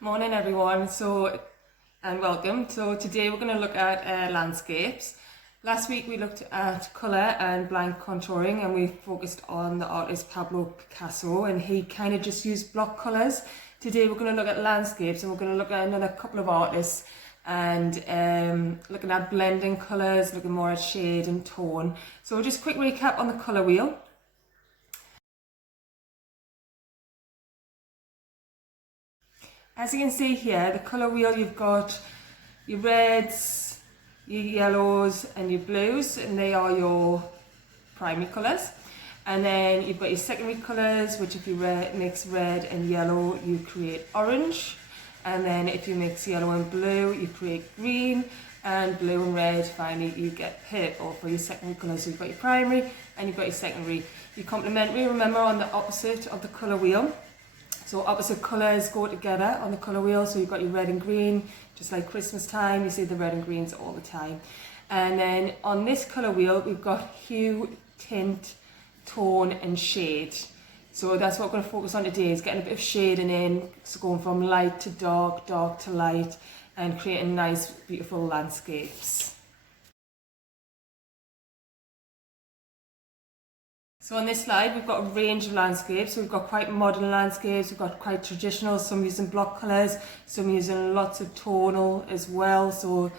Morning everyone, and welcome. So today we're going to look at landscapes. Last week we looked at colour and blank contouring and we focused on the artist Pablo Picasso, and he kind of just used block colours. Today we're going to look at landscapes and we're going to look at another couple of artists and looking at blending colours, looking more at shade and tone. So just a quick recap on the colour wheel. As you can see here, the colour wheel, you've got your reds, your yellows and your blues, and they are your primary colours. And then you've got your secondary colours, which if you mix red and yellow, you create orange. And then if you mix yellow and blue, you create green. And blue and red, finally, you get purple for your secondary colours. So you've got your primary and you've got your secondary. Your complementary, remember, on the opposite of the colour wheel. So opposite colours go together on the colour wheel. So you've got your red and green, just like Christmas time, you see the red and greens all the time. And then on this colour wheel, we've got hue, tint, tone and shade. So that's what we're going to focus on today, is getting a bit of shading in, so going from light to dark, dark to light, and creating nice, beautiful landscapes. So on this slide, we've got a range of landscapes. So we've got quite modern landscapes, we've got quite traditional, some using block colours, some using lots of tonal as well. So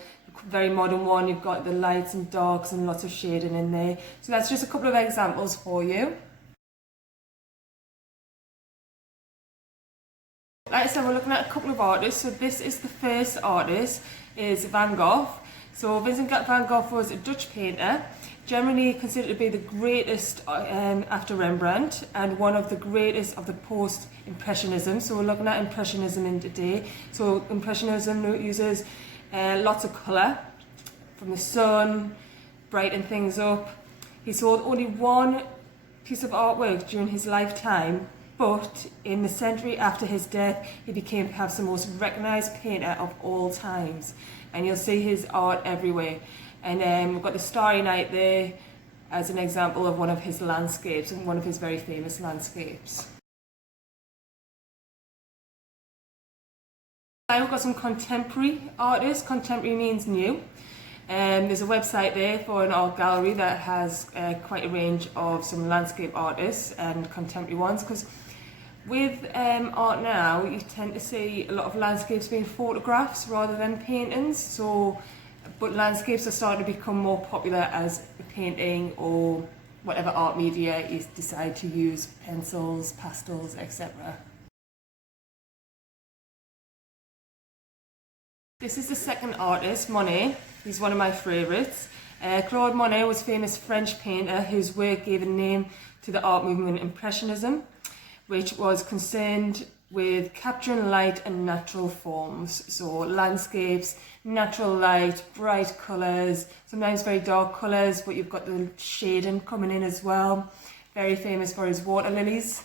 very modern one, you've got the lights and darks and lots of shading in there. So that's just a couple of examples for you. Like I said, we're looking at a couple of artists. So this is the first artist, is Van Gogh. So Vincent van Gogh was a Dutch painter, generally considered to be the greatest after Rembrandt and one of the greatest of the post-Impressionism. So we're looking at Impressionism in today. So Impressionism uses lots of colour from the sun, brighten things up. He sold only one piece of artwork during his lifetime, but in the century after his death, he became perhaps the most recognised painter of all times. And you'll see his art everywhere. And we've got the Starry Night there as an example of one of his landscapes, and one of his very famous landscapes. Now we've got some contemporary artists. Contemporary means new. There's a website there for an art gallery that has quite a range of some landscape artists and contemporary ones, because with art now, you tend to see a lot of landscapes being photographs rather than paintings. But landscapes are starting to become more popular as a painting or whatever art media you decide to use, pencils, pastels, etc. This is the second artist, Monet. He's one of my favourites. Claude Monet was a famous French painter whose work gave a name to the art movement Impressionism, which was concerned with capturing light and natural forms. So landscapes, natural light, bright colours, sometimes very dark colours, but you've got the shading coming in as well. Very famous for his water lilies.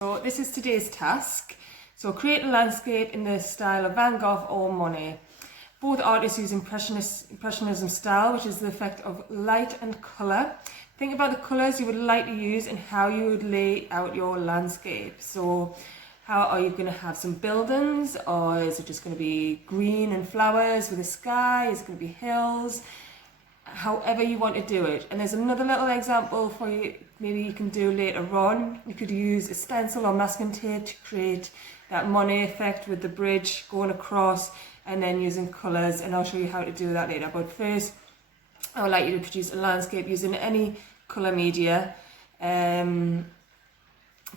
So this is today's task. So create a landscape in the style of Van Gogh or Monet. Both artists use Impressionism style, which is the effect of light and colour. Think about the colours you would like to use and how you would lay out your landscape. So how are you going to have some buildings, or is it just going to be green and flowers with a sky? Is it going to be hills? However you want to do it. And there's another little example for you, maybe you can do later on. You could use a stencil or masking tape to create that Monet effect with the bridge going across, and then using colours, and I'll show you how to do that later. But first, I would like you to produce a landscape using any colour media,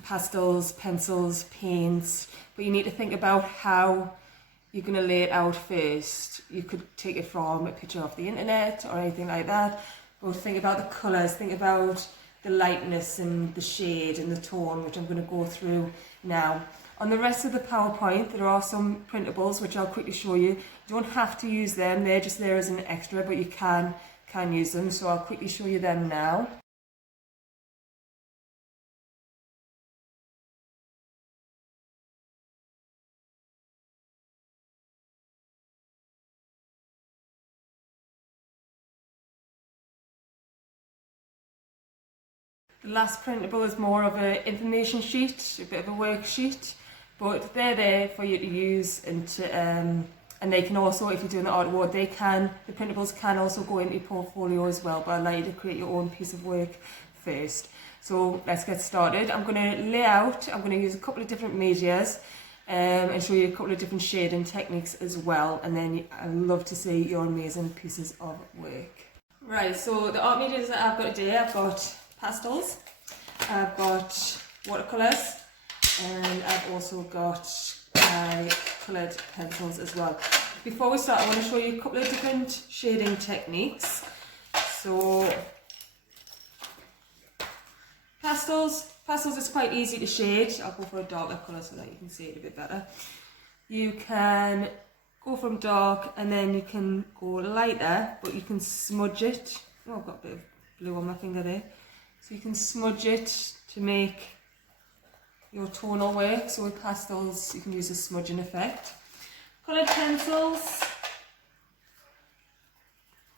pastels, pencils, paints, but you need to think about how you're going to lay it out first. You could take it from a picture off the internet or anything like that, but think about the colours, think about the lightness and the shade and the tone, which I'm going to go through now. On the rest of the PowerPoint, there are some printables, which I'll quickly show you. You don't have to use them, they're just there as an extra, but you can use them, so I'll quickly show you them now. The last printable is more of an information sheet, a bit of a worksheet, but they're there for you to use and they can also, if you're doing the artwork, the printables can also go into your portfolio as well, but I like you to create your own piece of work first. So let's get started. I'm going to lay out, I'm going to use a couple of different medias and show you a couple of different shading techniques as well, and then I'd love to see your amazing pieces of work. Right, so the art medias that I've got today, I've got pastels, I've got watercolours, and I've also got my coloured pencils as well. Before we start, I want to show you a couple of different shading techniques. So pastels is quite easy to shade. I'll go for a darker colour so that you can see it a bit better. You can go from dark and then you can go lighter, but you can smudge it. Oh, I've got a bit of blue on my finger there. So you can smudge it to make your tonal work. So with pastels, you can use a smudging effect. Coloured pencils,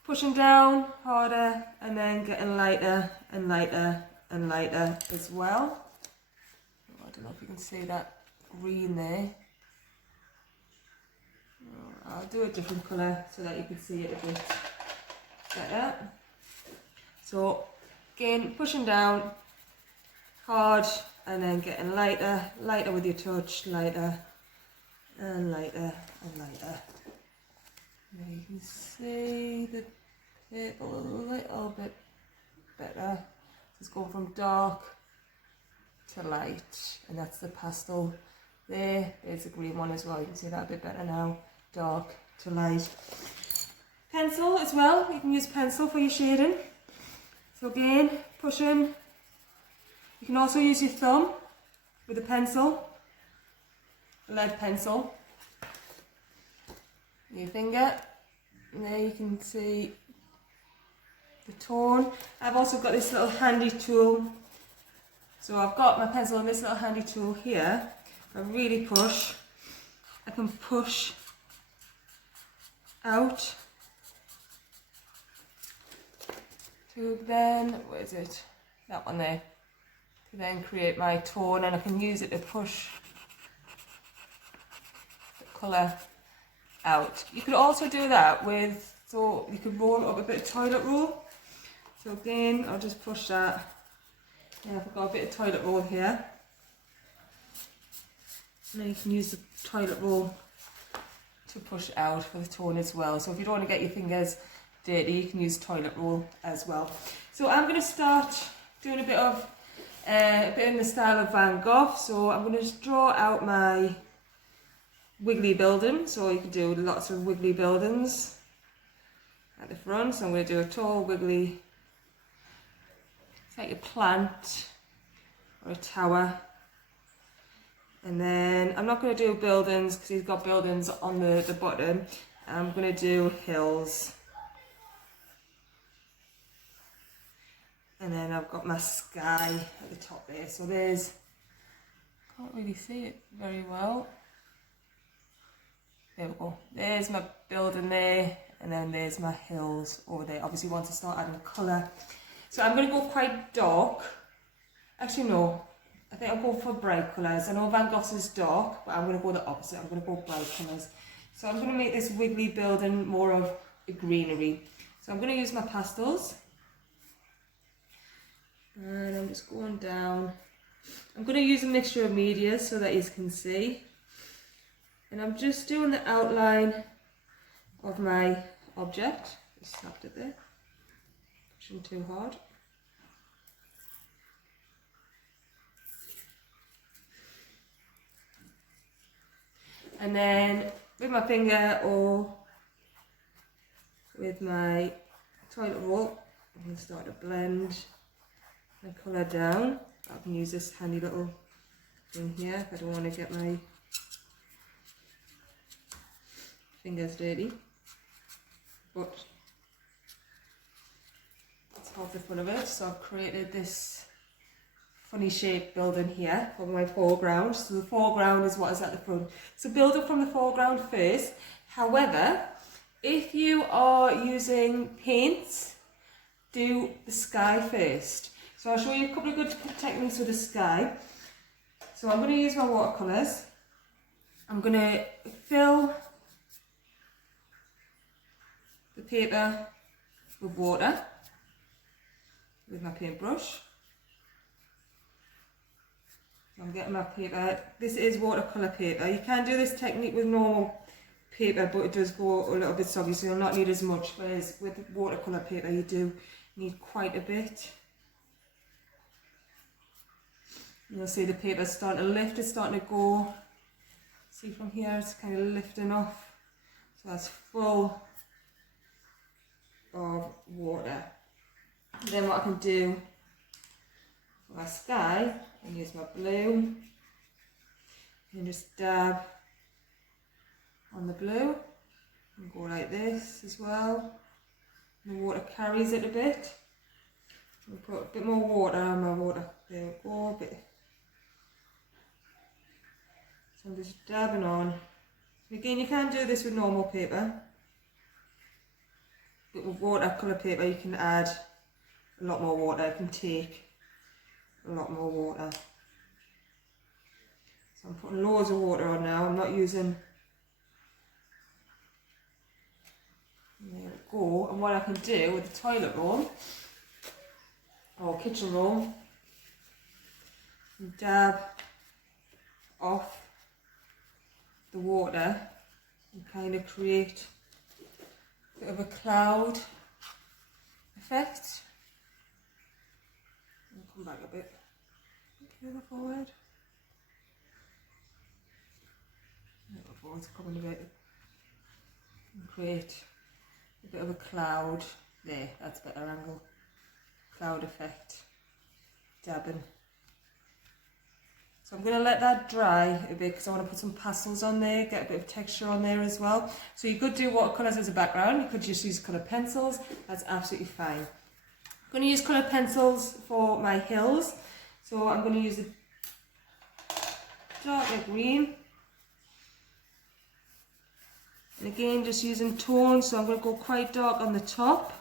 pushing down harder and then getting lighter and lighter and lighter as well. I don't know if you can see that green there. I'll do a different colour so that you can see it a bit better. So again, pushing down hard and then getting lighter, lighter with your touch, lighter and lighter and lighter. Now you can see the purple a little bit better. It's going from dark to light, and that's the pastel there. There's a green one as well, you can see that a bit better now. Dark to light. Pencil as well, you can use pencil for your shading. So again, pushing. You can also use your thumb with a pencil, a lead pencil. Your finger, and there you can see the tone. I've also got this little handy tool. So I've got my pencil and this little handy tool here. If I really push, I can push out to then, where is it? That one there. To then create my tone, and I can use it to push the colour out. You could also do that with, so you could roll up a bit of toilet roll. So again, I'll just push that. Yeah, I've got a bit of toilet roll here. And then you can use the toilet roll to push out for the tone as well. So if you don't want to get your fingers dirty, you can use toilet roll as well. So I'm going to start doing a bit in the style of Van Gogh. So I'm going to just draw out my wiggly building. So you can do lots of wiggly buildings at the front. So I'm going to do a tall wiggly, it's like a plant or a tower. And then I'm not going to do buildings because he's got buildings on the bottom. I'm going to do hills. And then I've got my sky at the top there. So there's, can't really see it very well. There we go. There's my building there. And then there's my hills over there. Obviously want to start adding colour. So I'm going to go quite dark. Actually no. I think I'll go for bright colours. I know Van Gogh's is dark, but I'm going to go the opposite. I'm going to go bright colours. So I'm going to make this wiggly building more of a greenery. So I'm going to use my pastels. And I'm just going down. I'm going to use a mixture of media so that you can see. And I'm just doing the outline of my object. Just snapped it there. Pushing too hard. And then with my finger or with my toilet roll, I'm going to start to blend my colour down. I can use this handy little thing here if I don't want to get my fingers dirty. But that's half the fun of it. So I've created this funny shaped building here for my foreground. So the foreground is what is at the front. So build up from the foreground first. However, if you are using paints, do the sky first. So I'll show you a couple of good techniques with the sky. So I'm going to use my watercolours. I'm going to fill the paper with water with my paintbrush. So I'm getting my paper. This is watercolour paper. You can do this technique with normal paper, but it does go a little bit soggy, so you'll not need as much, whereas with watercolour paper you do need quite a bit. You'll see the paper's starting to lift, it's starting to go. See from here, it's kind of lifting off. So that's full of water. And then what I can do for my sky, I can use my blue and just dab on the blue and go like this as well. And the water carries it a bit. We'll put a bit more water on my water. There we go, a bit. So I'm just dabbing on. Again, you can do this with normal paper, but with watercolour paper you can add a lot more water. It can take a lot more water. So I'm putting loads of water on now. I'm not using. There we go. And what I can do with the toilet roll or kitchen roll, dab off the water and kind of create a bit of a cloud effect. I'll come back a bit further forward. It's coming a bit, and create a bit of a cloud there. That's better angle. Cloud effect. Dabbing. So I'm going to let that dry a bit because I want to put some pastels on there, get a bit of texture on there as well. So you could do watercolours as a background, you could just use coloured pencils, that's absolutely fine. I'm going to use coloured pencils for my hills. So I'm going to use the darker green. And again, just using tones, so I'm going to go quite dark on the top.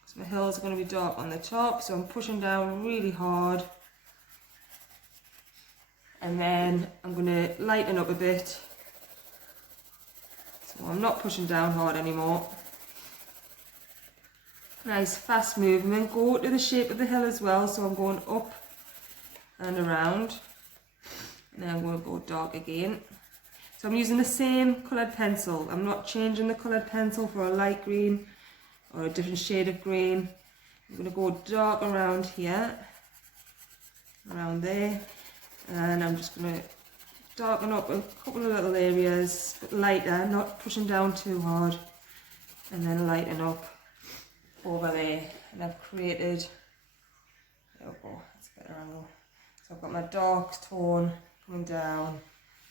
Because my hills are going to be dark on the top, so I'm pushing down really hard. And then I'm going to lighten up a bit. So I'm not pushing down hard anymore. Nice fast movement. Go to the shape of the hill as well. So I'm going up and around. And then I'm going to go dark again. So I'm using the same coloured pencil. I'm not changing the coloured pencil for a light green or a different shade of green. I'm going to go dark around here. Around there. And I'm just going to darken up a couple of little areas, but lighter, not pushing down too hard, and then lighten up over there. And I've created, there we go, that's a better angle. So I've got my dark tone coming down,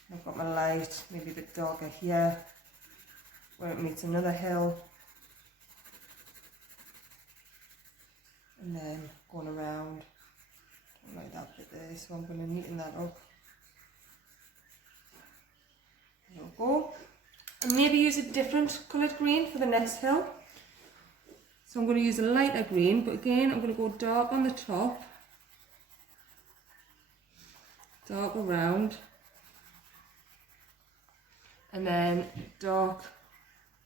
and I've got my light, maybe a bit darker here, where it meets another hill, and then going around. Like that bit there, so I'm going to neaten that up. There we go. And maybe use a different coloured green for the next hill. So I'm going to use a lighter green, but again I'm going to go dark on the top, dark around, and then dark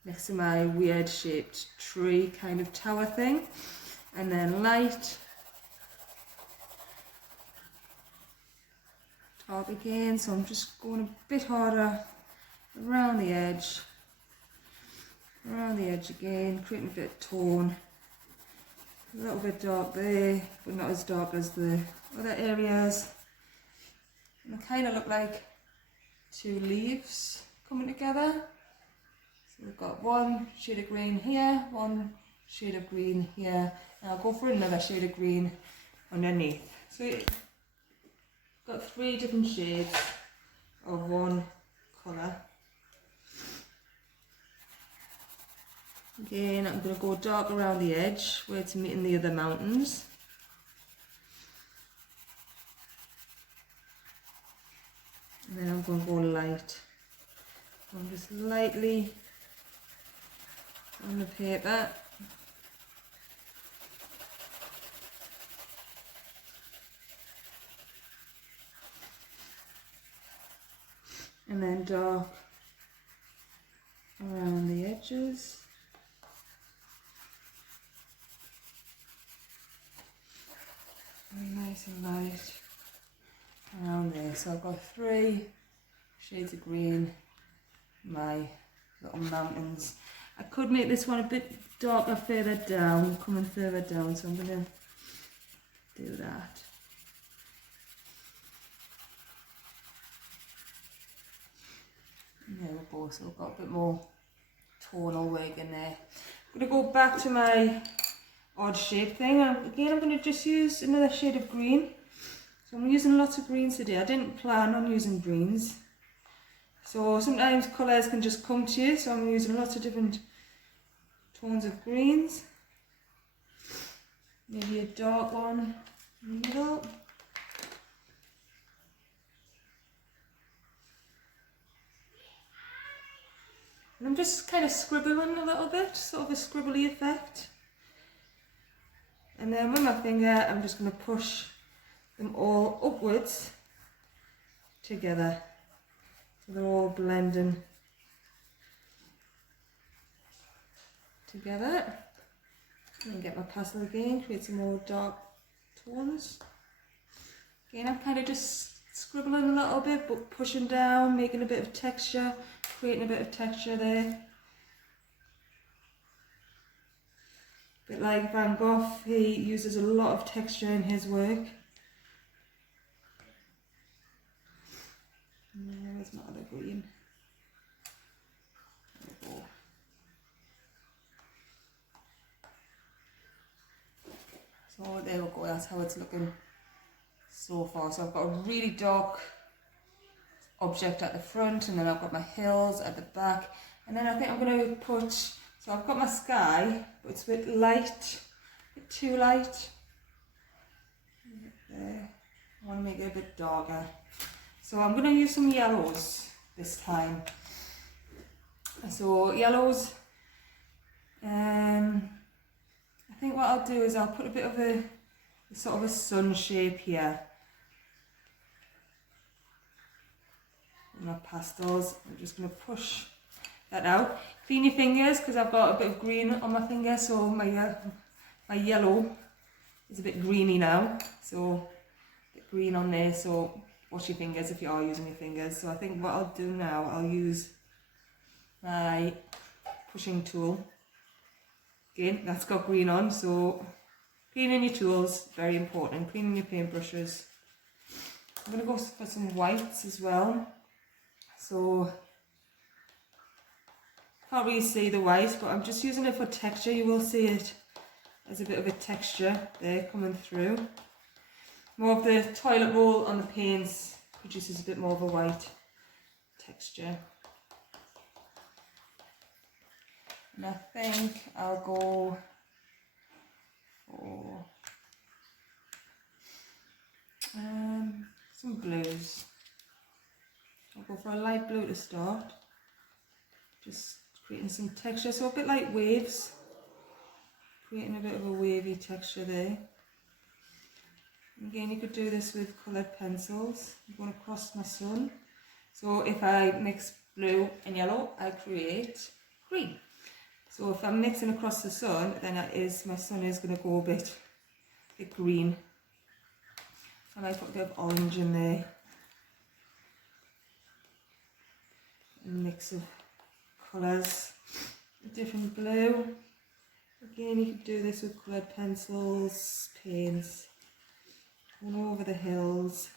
next to my weird shaped tree kind of tower thing, and then light. Dark again, so I'm just going a bit harder around the edge again, creating a bit of tone, a little bit dark there, but not as dark as the other areas. And they kind of look like two leaves coming together. So we've got one shade of green here, one shade of green here, and I'll go for another shade of green underneath. So got 3 different shades of one colour. Again, I'm going to go dark around the edge where it's meeting the other mountains. And then I'm going to go light. I'm just lightly on the paper. and then dark around the edges. Very nice and light around there. So I've got 3 shades of green, my little mountains. I could make this one a bit darker further down, coming further down, so I'm going to do that. There we go, so I've got a bit more tonal work in there. I'm going to go back to my odd shape thing, and again I'm going to just use another shade of green. So I'm using lots of greens today. I didn't plan on using greens, so sometimes colours can just come to you, so I'm using lots of different tones of greens. Maybe a dark one in the middle. And I'm just kind of scribbling a little bit, sort of a scribbly effect. And then with my finger, I'm just going to push them all upwards together, so they're all blending together. And get my pastel again, create some more dark tones. Again, I'm kind of just scribbling a little bit, but pushing down, making a bit of texture, creating a bit of texture there. A bit like Van Gogh, he uses a lot of texture in his work. Where's my other green? There we go. So there we go, that's how it's looking so far. So I've got a really dark object at the front, and then I've got my hills at the back, and then I think I'm going to put, so I've got my sky, but it's a bit light, a bit too light. There. I want to make it a bit darker. So I'm going to use some yellows this time. So yellows, I think what I'll do is I'll put a bit of a sort of a sun shape here. My pastels, I'm just going to push that out. Clean your fingers, because I've got a bit of green on my finger, so my yellow is a bit greeny now, so a bit green on there, so wash your fingers if you are using your fingers. So I think what I'll do now, I'll use my pushing tool. Again, that's got green on, so cleaning your tools, very important, cleaning your paintbrushes. I'm going to go for some whites as well. So, can't really see the white, but I'm just using it for texture. You will see it as a bit of a texture there coming through. More of the toilet roll on the paints produces a bit more of a white texture. And I think I'll go for some blues. I'll go for a light blue to start, just creating some texture, so a bit like waves, creating a bit of a wavy texture there. Again, you could do this with coloured pencils. I'm going across my sun, so if I mix blue and yellow, I create green. So if I'm mixing across the sun, then my sun is going to go a bit green. I might put a bit of orange in there. A mix of colours, a different blue. Again, you can do this with coloured pencils, paints, going over the hills.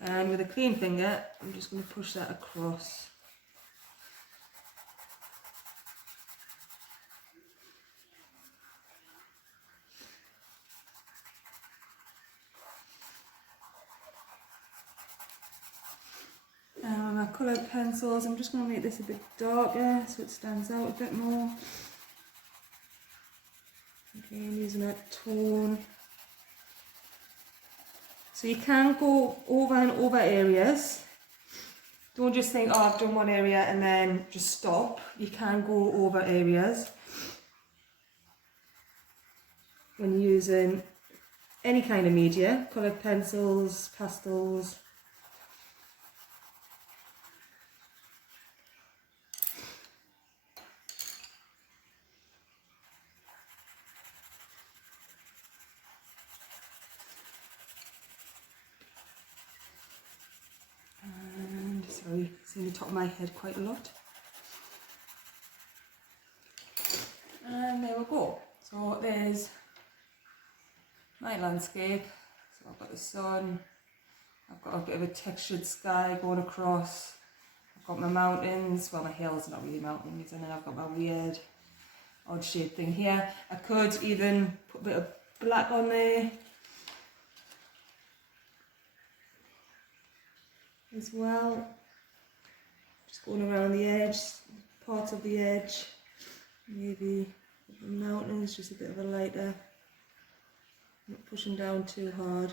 And with a clean finger, I'm just going to push that across. And with my coloured pencils, I'm just going to make this a bit darker so it stands out a bit more. Again, using that tone. So you can go over and over areas. Don't just think, oh, I've done one area and then just stop. You can go over areas when using any kind of media, coloured pencils, pastels. And sorry, it's in the top of my head quite a lot. And there we go. So there's my landscape. So I've got the sun, I've got a bit of a textured sky going across, I've got my mountains, well my hills, not really mountains, and then I've got my weird odd shaped thing here. I could even put a bit of black on there as well, just going around the edge, part of the edge, maybe the mountains, just a bit of a lighter, not pushing down too hard.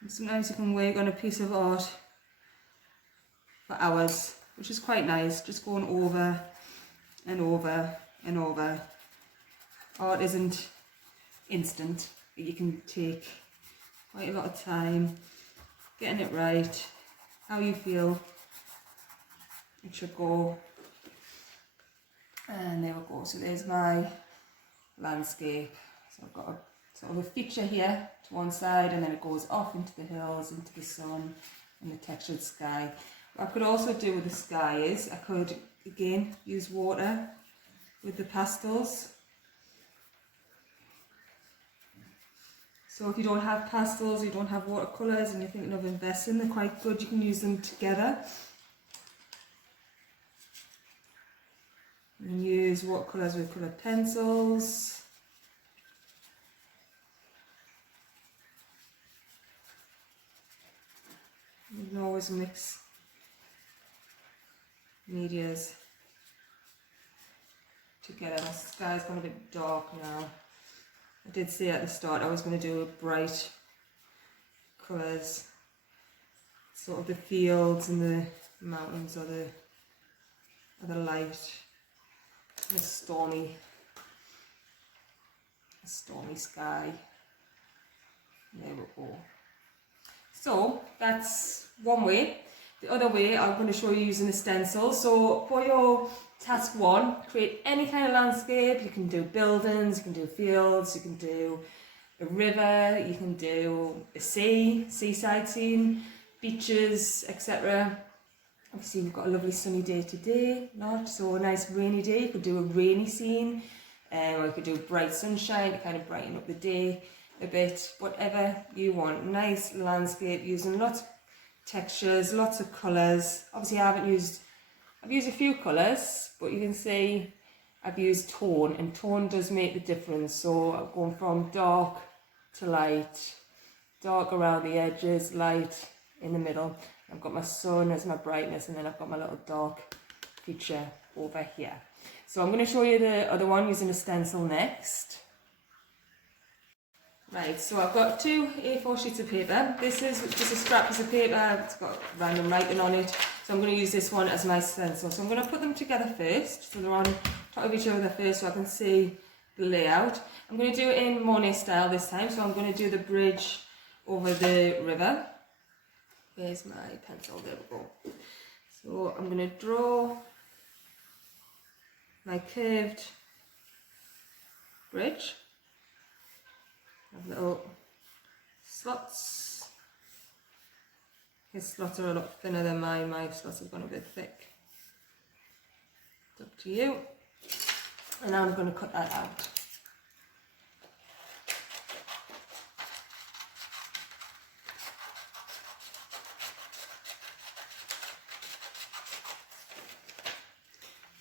And sometimes you can work on a piece of art for hours, which is quite nice, just going over and over and over. Art isn't instant, but you can take quite a lot of time getting it right, how you feel it should go. And there we go. So there's my landscape. So I've got a sort of a feature here to one side, and then it goes off into the hills, into the sun and the textured sky. What I could also do with the sky is I could again use water with the pastels. So if you don't have pastels, you don't have watercolours, and you're thinking of investing, they're quite good. You can use them together. You can use watercolours with coloured pencils. You can always mix medias together. The sky's gone a bit dark now. I did say at the start I was going to do bright colours, sort of the fields and the mountains are the light, and a stormy sky. There we go. So that's one way. The other way I'm going to show you using a stencil. So for your task one, create any kind of landscape. You can do buildings, you can do fields, you can do a river, you can do a seaside scene, beaches, etc. Obviously we've got a lovely sunny day today, not so a nice rainy day. You could do a rainy scene, or you could do bright sunshine to kind of brighten up the day a bit, whatever you want. Nice landscape using lots of textures, lots of colours. Obviously I've used a few colours, but you can see I've used tone, and tone does make the difference. So I'm going from dark to light, dark around the edges, light in the middle. I've got my sun as my brightness, and then I've got my little dark feature over here. So I'm going to show you the other one using a stencil next. Right, so I've got two A4 sheets of paper. This is just a scrap piece of paper, it's got random writing on it. So I'm going to use this one as my stencil. So I'm going to put them together first, so they're on top of each other first so I can see the layout. I'm going to do it in Monet style this time, so I'm going to do the bridge over the river. Where's my pencil? There we go. So I'm going to draw my curved bridge. Have little slots. His slots are a lot thinner than mine. My slots have gone a bit thick. It's up to you. And now I'm going to cut that out.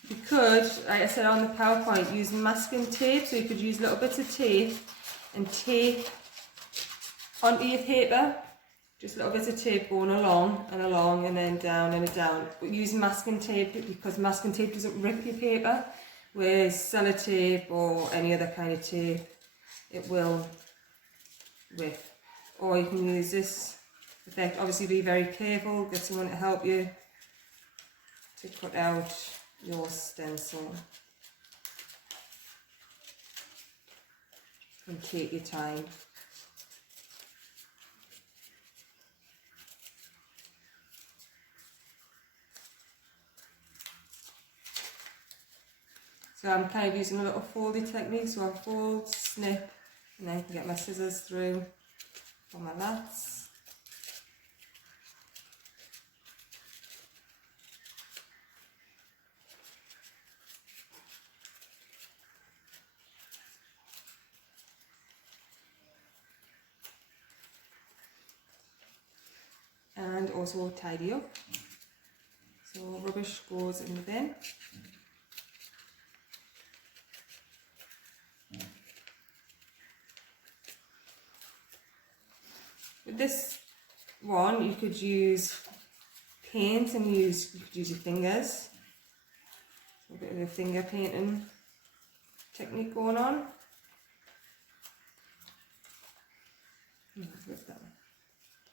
You could, like I said on the PowerPoint, use masking tape. So you could use little bits of tape and tape onto your paper, just little bits of tape going along and then down and down. But use masking tape because masking tape doesn't rip your paper, whereas sellotape or any other kind of tape, it will rip. Or you can use this effect. Obviously be very careful, get someone to help you to cut out your stencil. And take your time. So I'm kind of using a little foldy technique, so I'll fold, snip, and then I can get my scissors through for my lats. And also tidy up. So rubbish goes in the bin. With this one, you could use paint and you could use your fingers. So a bit of a finger painting technique going on.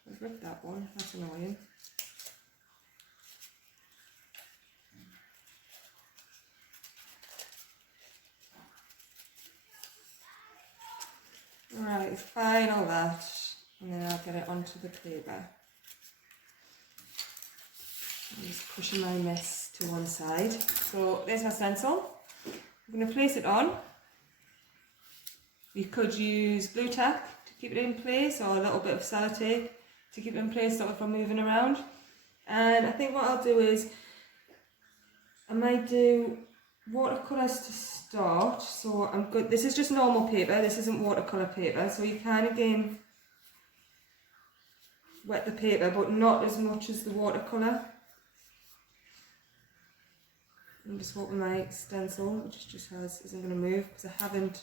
I've ripped that one, that's annoying. Right, fine all that, and then I'll get it onto the paper. I'm just pushing my mess to one side. So there's my stencil. I'm going to place it on. You could use blue tack to keep it in place, or a little bit of sellotape to keep it in place, stop it from moving around. And I think what I'll do is, I might do watercolours to start. So I'm good. This is just normal paper, this isn't watercolour paper, so you can again wet the paper, but not as much as the watercolour. I'm just hoping my stencil, which just isn't going to move, because I haven't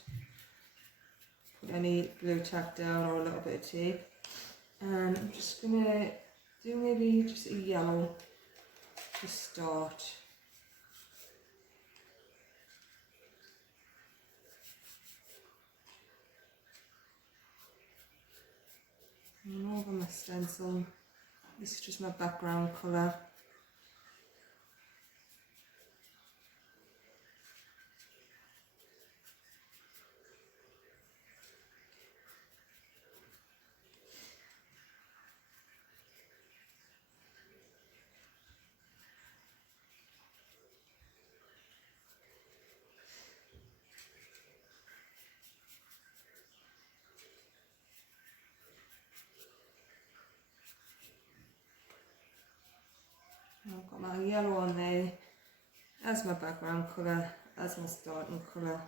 put any blue tack down or a little bit of tape. And I'm just going to do maybe just a yellow to start. And over my stencil, this is just my background colour. I've got my yellow on there as my background colour, as my starting colour.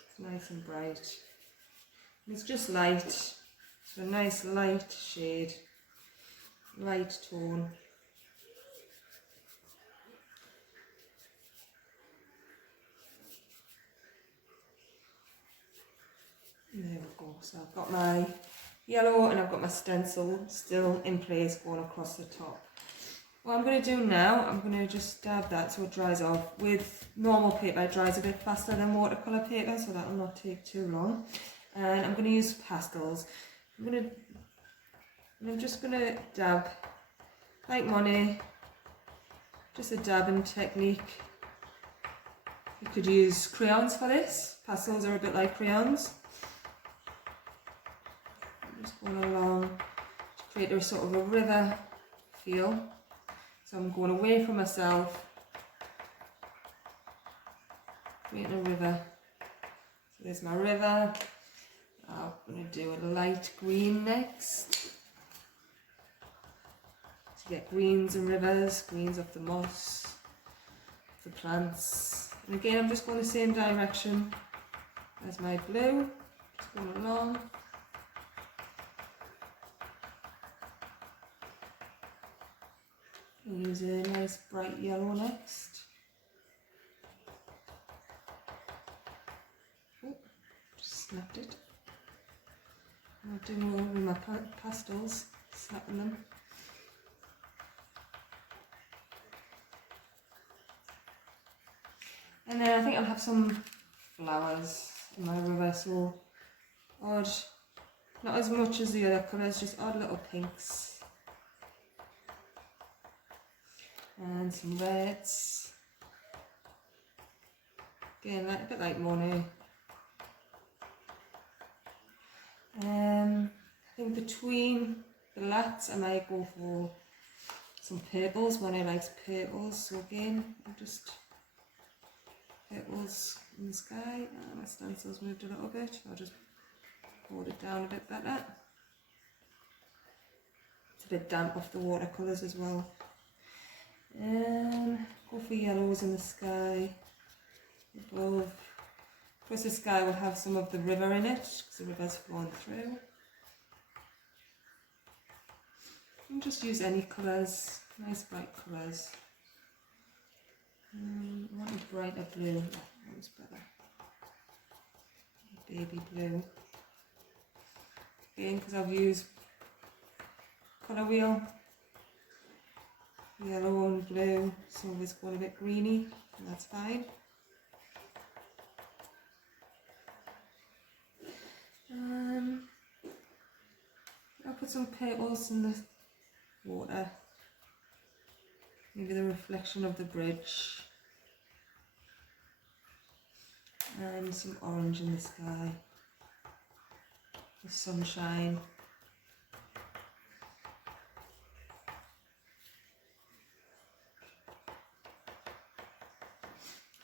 It's nice and bright. And it's just light, it's a nice light shade, light tone. And there we go, so I've got my yellow and I've got my stencil still in place going across the top. What I'm going to do now, I'm going to just dab that so it dries off. With normal paper it dries a bit faster than watercolour paper, so that will not take too long. And I'm going to use pastels. I'm just going to dab like Monet, just a dabbing technique. You could use crayons for this. Pastels are a bit like crayons. I'm just going along to create a sort of a river feel. So I'm going away from myself, creating a river. So there's my river. I'm going to do a light green next. To get greens and rivers, greens of the moss, the plants. And again, I'm just going the same direction as my blue, just going along. I'll use a nice bright yellow next. Oh, just snapped it. I'll do more with my pastels, snapping them. And then I think I'll have some flowers in my river, so odd Not as much as the other colours, just odd little pinks. And some reds. Again, a bit like Monet. I think between the lats I might go for some purples. Monet likes purples, so again, I'll just purples in the sky. My stencil's moved a little bit. I'll just hold it down a bit better. It's a bit damp off the watercolours as well. Go for yellows in the sky above. Of course the sky will have some of the river in it because the river's flowing through. And just use any colours, nice bright colours. I want a brighter blue, that one's better. Baby blue. Again, because I've used colour wheel, yellow and blue, some of it's going a bit greeny, and that's fine. I'll put some purples in the water, maybe the reflection of the bridge, and some orange in the sky, the sunshine.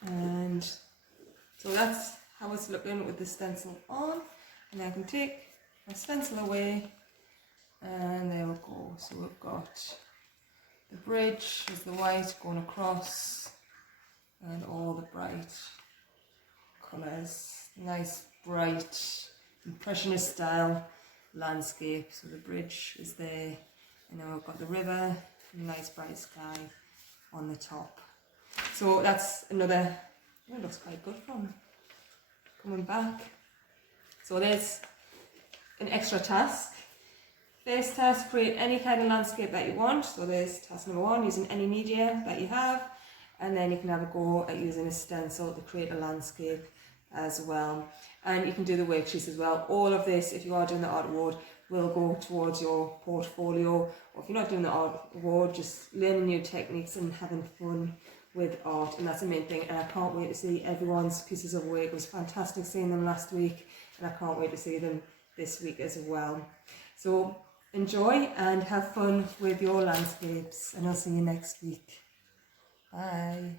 And so that's how it's looking with the stencil on, and I can take my stencil away, and there we go. So we've got the bridge is the white going across, and all the bright colours, nice bright impressionist style landscape. So the bridge is there, and then we've got the river, nice bright sky on the top. So that's another, it looks quite good from coming back. So there's an extra task. First task, create any kind of landscape that you want. So there's task number 1, using any media that you have. And then you can have a go at using a stencil to create a landscape as well. And you can do the worksheets as well. All of this, if you are doing the art award, will go towards your portfolio. Or if you're not doing the art award, just learning new techniques and having fun with art, and that's the main thing. And I can't wait to see everyone's pieces of work. It was fantastic seeing them last week, and I can't wait to see them this week as well. So enjoy and have fun with your landscapes, and I'll see you next week. Bye.